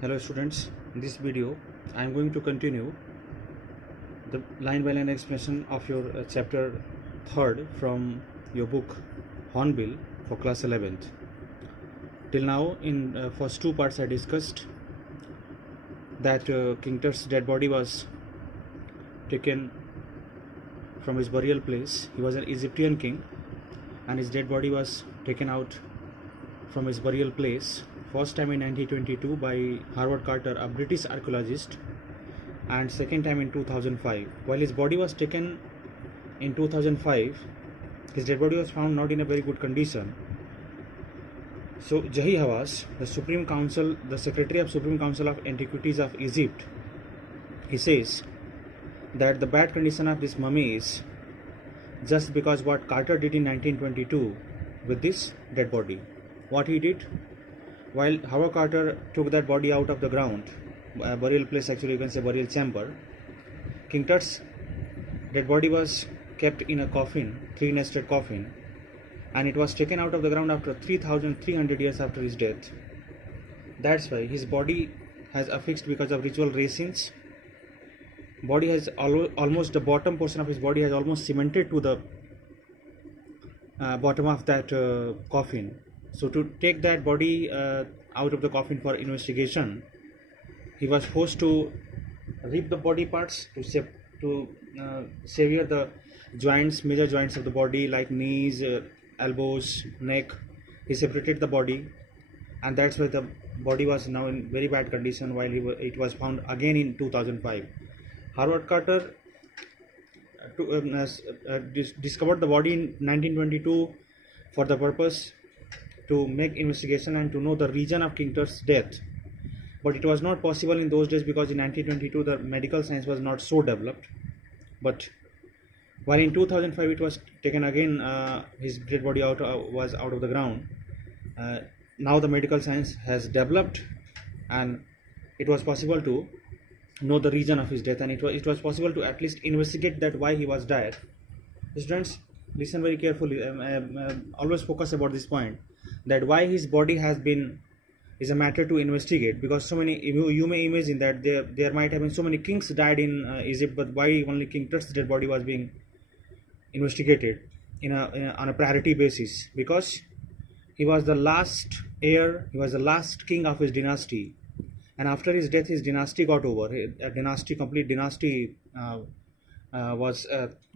Hello students, in this video I am going to continue the line by line explanation of your chapter 3rd from your book Hornbill for class 11th. Till now in first two parts I discussed that King Tut's dead body was taken from his burial place. He was an Egyptian king and his dead body was taken out from his burial place first time in 1922 by Howard Carter, a British archaeologist, and second time in 2005. While his body was taken in 2005, his dead body was found not in a very good condition. So Jahi Hawass, the Supreme Council, the Secretary of Supreme Council of Antiquities of Egypt, he says that the bad condition of this mummy is just because what Carter did in 1922 with this dead body. What he did, while Howard Carter took that body out of the ground, burial place, actually you can say burial chamber, King Tut's dead body was kept in a coffin, 3-nested coffin, and it was taken out of the ground after 3,300 years after his death. That's why his body has affixed because of ritual resins. Body has almost the bottom portion of his body has almost cemented to the bottom of that coffin. So to take that body out of the coffin for investigation, he was forced to rip the body parts to sever the joints, major joints of the body like knees, elbows, neck. He separated the body, and that's why the body was now in very bad condition while it was found again in 2005. Howard Carter discovered the body in 1922 for the purpose to make investigation and to know the reason of King Tut's death. But it was not possible in those days because in 1922 the medical science was not so developed. But while in 2005 it was taken again, his dead body was out of the ground. Now the medical science has developed and it was possible to know the reason of his death, and it was possible to at least investigate that why he was dead. Students, listen very carefully. Always focus about this point, that why his body has been is a matter to investigate, because so many you may imagine that there might have been so many kings died in Egypt, but why only King Tut's dead body was being investigated on a priority basis? Because he was the last heir, he was the last king of his dynasty, and after his death his dynasty got over. A complete dynasty was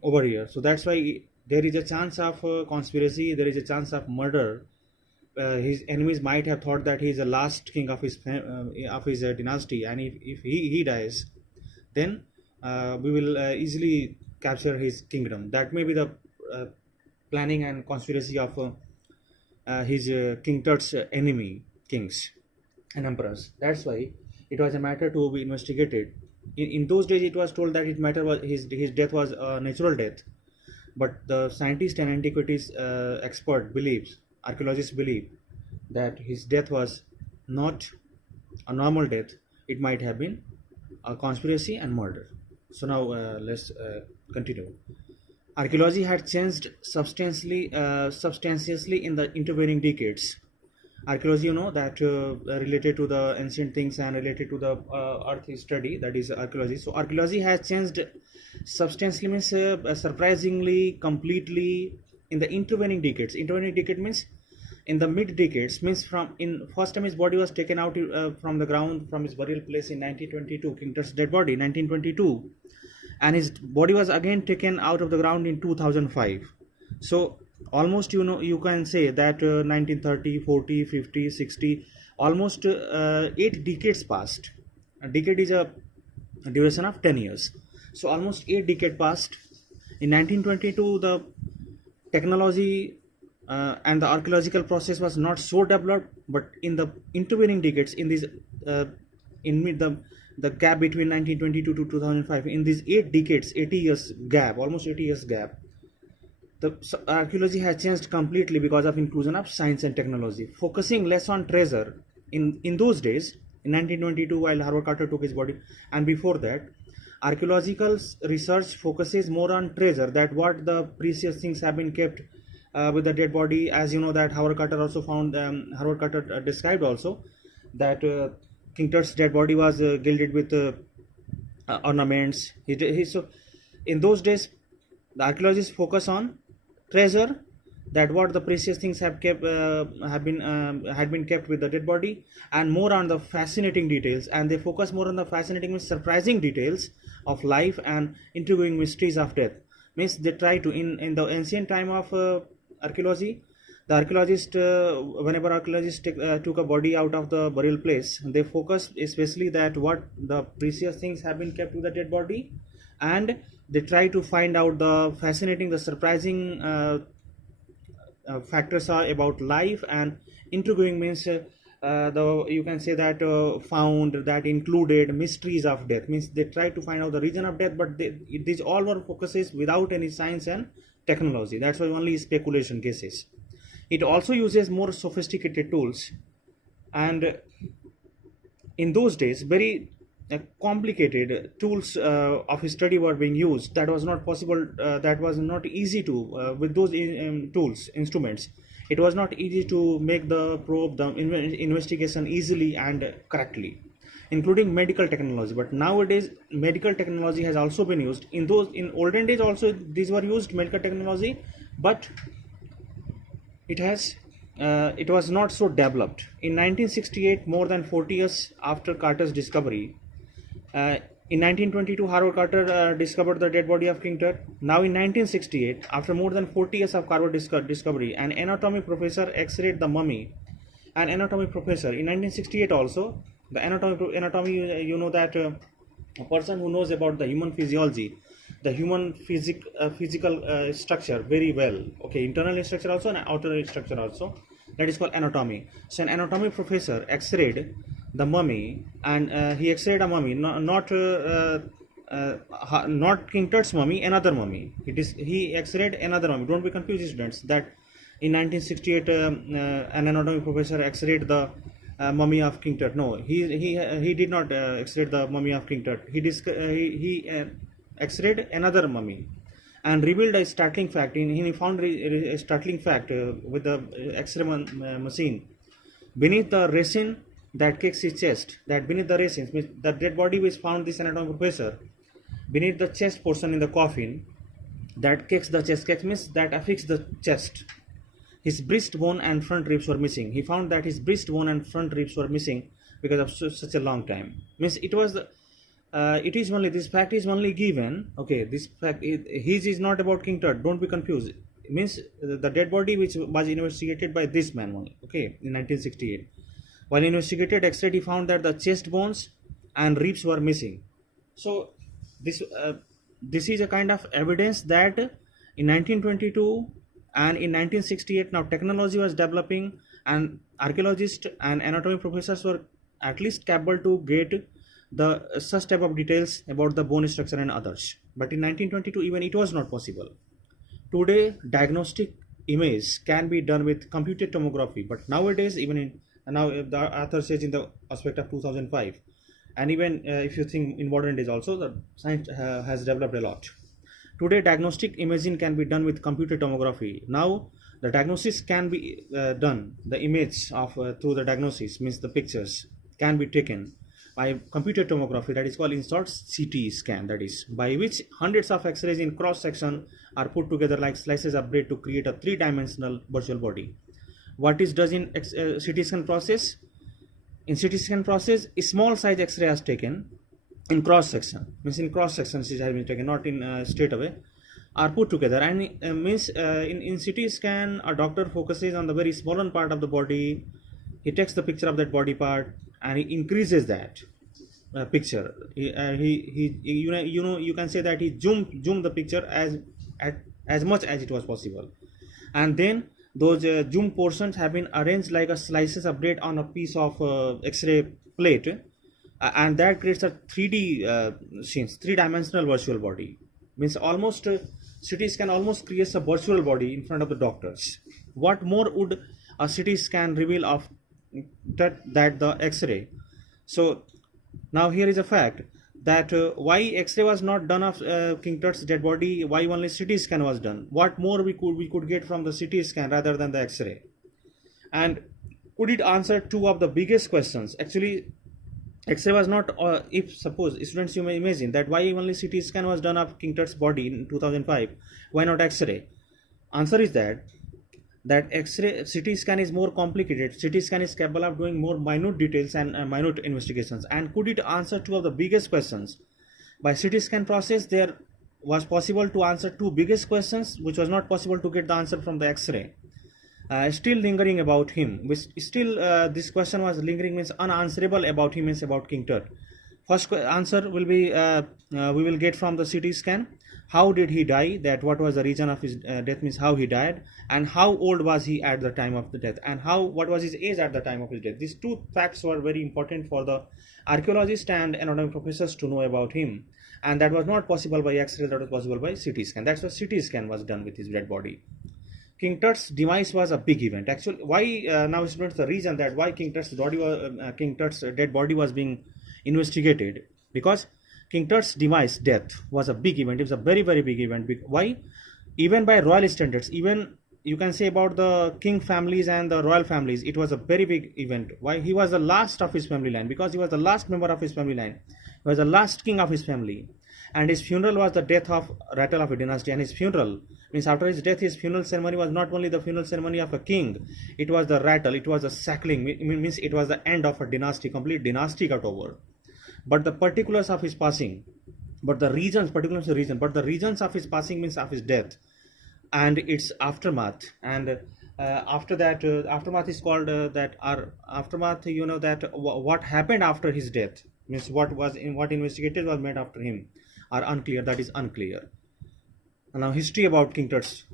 over here. So that's why there is a chance of conspiracy, there is a chance of murder. His enemies might have thought that he is the last king of his dynasty, and if he dies, then we will easily capture his kingdom. That may be the planning and conspiracy of his King Tut's enemy kings and emperors. That's why it was a matter to be investigated. In those days it was told that his death was a natural death, but the scientists and antiquities archaeologists believe that his death was not a normal death. It might have been a conspiracy and murder. So now let's continue. Archaeology had changed substantially in the intervening decades. Archaeology, that related to the ancient things and related to the earth study, that is archaeology. So archaeology has changed substantially, means surprisingly, completely in the intervening decades. Intervening decade means in the mid decades, means first time his body was taken out from the ground from his burial place in 1922, King Tut's dead body 1922, and his body was again taken out of the ground in 2005. So almost you can say that 1930, 40, 50, 60, almost 8 decades passed. A decade is a duration of 10 years. So almost 8 decades passed. In 1922 the technology and the archaeological process was not so developed, but in the intervening decades, in this the gap between 1922 to 2005, in these 8 decades, 80 years gap, almost 80 years gap, the archaeology has changed completely because of inclusion of science and technology, focusing less on treasure. In those days, in 1922, while Howard Carter took his body, and before that, archaeological research focuses more on treasure, that what the precious things have been kept with the dead body. As you know that Howard Carter also found, Howard Carter described also that King Tut's dead body was gilded with ornaments. So in those days, the archaeologists focus on treasure, that what the precious things had been kept with the dead body, and more on the fascinating details. And they focus more on the fascinating, surprising details of life and intriguing mysteries of death. Means they try to in the ancient time of archaeology, the archaeologist whenever archaeologists took a body out of the burial place, they focus especially that what the precious things have been kept with the dead body, and they try to find out the fascinating, the surprising factors are about life. And intriguing means the you can say that found, that included mysteries of death. Means they try to find out the reason of death, but these all were focuses without any science and technology. That's why only speculation cases. It also uses more sophisticated tools, and in those days very complicated tools of study were being used. That was not possible, that was not easy to with those tools, instruments. It was not easy to make the probe, the investigation easily and correctly, including medical technology. But nowadays medical technology has also been used. In olden days also these were used, medical technology, but it was not so developed. In 1968, more than 40 years after Carter's discovery, in 1922, Howard Carter discovered the dead body of King Tut. Now in 1968, after more than 40 years of Carter discovery, an anatomy professor x-rayed the mummy. An anatomy professor in 1968 also, the anatomy, you know that a person who knows about the human physiology, the human physical structure very well, okay, internal structure also and outer structure also, that is called anatomy. So an anatomy professor x-rayed the mummy, and he x-rayed a mummy, not King Tut's mummy, another mummy. He x-rayed another mummy. Don't be confused, students, that in 1968 an anatomy professor x-rayed the mummy of King Tut. No, he did not x-ray the mummy of King Tut. He x-rayed another mummy and revealed a startling fact. He found a startling fact with the x-ray machine. Beneath the resin that kicks his chest, that beneath the resin, the dead body which found this anatomy professor, beneath the chest portion in the coffin, that kicks the chest, kicks means that affixed the chest. His breastbone and front ribs were missing. He found that his breastbone and front ribs were missing because of such a long time. Means it was the it is only, this fact is only given, okay, this fact his is not about King Tut, don't be confused. It means the dead body which was investigated by this man only, okay, in 1968. While investigated x-ray, he found that the chest bones and ribs were missing. So this is a kind of evidence that in 1922 and in 1968 now technology was developing, and archaeologists and anatomy professors were at least capable to get the such type of details about the bone structure and others. But in 1922 even it was not possible. Today diagnostic image can be done with computed tomography, but nowadays even now the author says in the aspect of 2005, and even if you think in modern days also, the science has developed a lot. Today diagnostic imaging can be done with computed tomography. Now the diagnosis can be done, the image of through the diagnosis means the pictures can be taken by computed tomography, that is called in short CT scan, that is by which hundreds of x-rays in cross section are put together like slices of bread to create a three-dimensional virtual body. What is does in CT scan process? In CT scan process, a small size x-ray is taken in cross section, means in cross sections it has been taken, not in straight away, are put together, and means in CT scan a doctor focuses on the very smaller part of the body. He takes the picture of that body part and he increases that picture. You can say that he zoomed the picture as much as it was possible, and then those zoom portions have been arranged like a slices of bread on a piece of X-ray plate, and that creates a 3D scenes, three-dimensional virtual body. Means almost CT scan almost creates a virtual body in front of the doctors. What more would a CT scan reveal of that the X-ray? So now here is a fact that why X-ray was not done of King Tut's dead body, why only CT scan was done. What more we could get from the CT scan rather than the X-ray, and could it answer two of the biggest questions? Actually X-ray was not, if suppose students, you may imagine that why only CT scan was done of King Tut's body in 2005, why not X-ray? Answer is that X-ray CT scan is more complicated. CT scan is capable of doing more minute details and minute investigations, and could it answer two of the biggest questions? By CT scan process, there was possible to answer two biggest questions, which was not possible to get the answer from the X-ray. Still lingering about him, which still this question was lingering, means unanswerable about him, means about King Tut. First answer will be we will get from the CT scan. How did he die? That what was the reason of his death, means how he died, and how old was he at the time of the death, and what was his age at the time of his death. These two facts were very important for the archaeologists and anatomy professors to know about him, and that was not possible by X-ray. That was possible by CT scan. That's why CT scan was done with his dead body. King Tut's demise was a big event. Actually, why now students, the reason that why King Tut's dead body was being investigated, because King Tut's demise, death, was a big event. It was a very, very big event. Why? Even by royal standards, even you can say about the king families and the royal families, it was a very big event. Why? He was the last of his family line, because he was the last member of his family line. He was the last king of his family, and his funeral was the death of rattle of a dynasty. And his funeral means after his death, his funeral ceremony was not only the funeral ceremony of a king, it was the rattle, it was a sackling, means it was the end of a dynasty. Complete dynasty got over. But the particulars of his passing, but the reasons of his passing, means of his death and its aftermath, and after that aftermath is called aftermath, that what happened after his death, means what investigated was made after him are unclear. That is unclear. And now history about King Tut's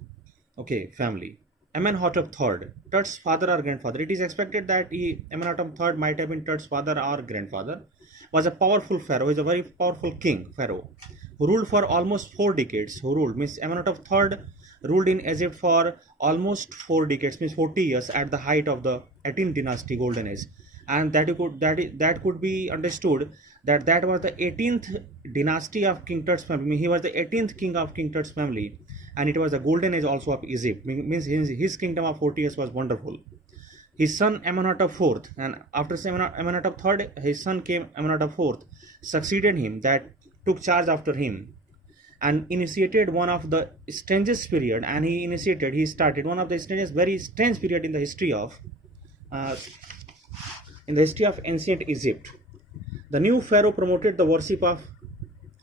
family. Amenhotep III, Tut's father or grandfather. It is expected that Amenhotep III might have been Tut's father or grandfather. Was a powerful pharaoh, is a very powerful king, pharaoh, who ruled for almost 4 decades. Who ruled means Amenhotep III ruled in Egypt for almost 4 decades, means 40 years, at the height of the 18th dynasty, golden age. And that could be understood that was the 18th dynasty of King Tut's family. He was the 18th king of King Tut's family, and it was the golden age also of Egypt. Means his kingdom of 40 years was wonderful. His son Amenhotep IV, and after Amenhotep III, his son came Amenhotep IV, succeeded him, that took charge after him, and initiated one of the strangest period, and he started one of the strangest, very strange period in the history of ancient Egypt. The new pharaoh promoted the worship of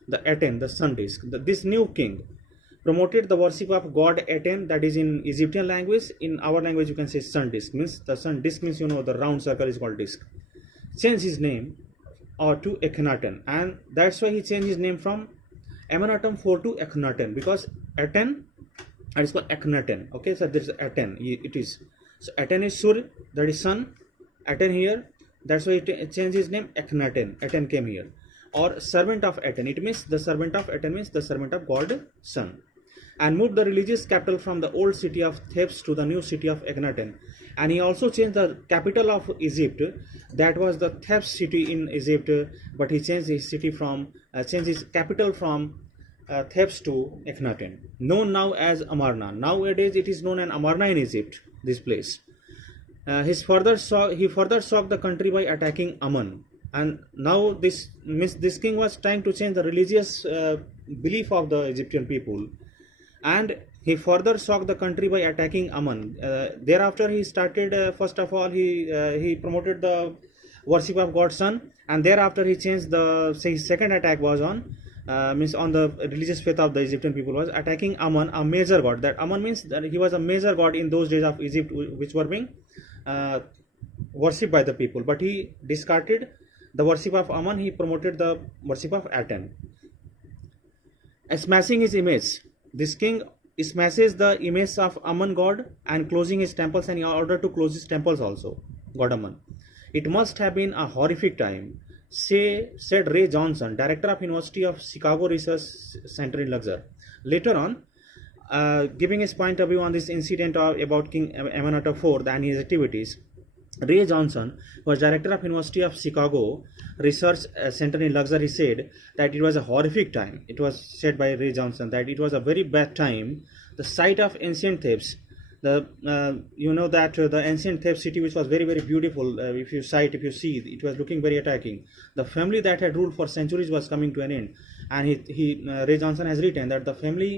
the Aten, the sun disk. This new king promoted the worship of god Aten, that is in Egyptian language. In our language, you can say sun disk. Means the sun disk means the round circle is called disk. Changed his name to Akhenaten, and that's why he changed his name from Amenhotep IV to Akhenaten, because Aten, it is called Akhenaten. So there is Aten. It is so Aten is Sur, that is sun. Aten here. That's why it changed his name Akhenaten. Aten came here, or servant of Aten. It means the servant of Aten means the servant of God Sun, and moved the religious capital from the old city of Thebes to the new city of Akhenaten. And he also changed the capital of Egypt. That was the Thebes city in Egypt, but he changed his capital from Thebes to Akhenaten, known now as Amarna. Nowadays, it is known as Amarna in Egypt. This place. He further shocked the country by attacking Ammon, and now this king was trying to change the religious belief of the Egyptian people, and he further shocked the country by attacking Ammon. Thereafter, he started first of all he promoted the worship of God Sun, and thereafter he changed his second attack was on the religious faith of the Egyptian people, was attacking Ammon, a major god. That Ammon means that he was a major god in those days of Egypt, which were being worshipped by the people. But he discarded the worship of Ammon. He promoted the worship of Aten. Smashing his image, this king smashes the image of Ammon god and closing his temples, and in order to close his temples also, god Ammon. It must have been a horrific time, said Ray Johnson, director of University of Chicago Research Center in Luxor. Later on, giving his point of view on this incident about King Amenhotep IV and his activities, Ray Johnson was director of University of Chicago Research Center in Luxor. He said that it was a horrific time. It was said by Ray Johnson that it was a very bad time. The site of ancient Thebes, The you know that the ancient Thebes city, which was very beautiful, if you see, it was looking very attacking. The family that had ruled for centuries was coming to an end, and Ray Johnson has written that the family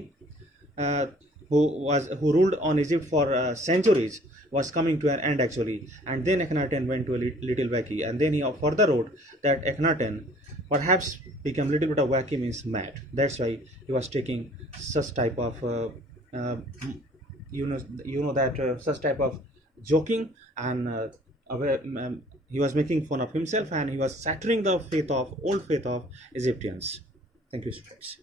uh, who ruled on Egypt for centuries was coming to an end actually, and then Akhenaten went to a little wacky, and then he further wrote that Akhenaten perhaps became a little bit of wacky means mad. That's why he was taking such type of uh, that such type of joking, and he was making fun of himself, and he was shattering the faith of old faith of Egyptians. Thank you, students.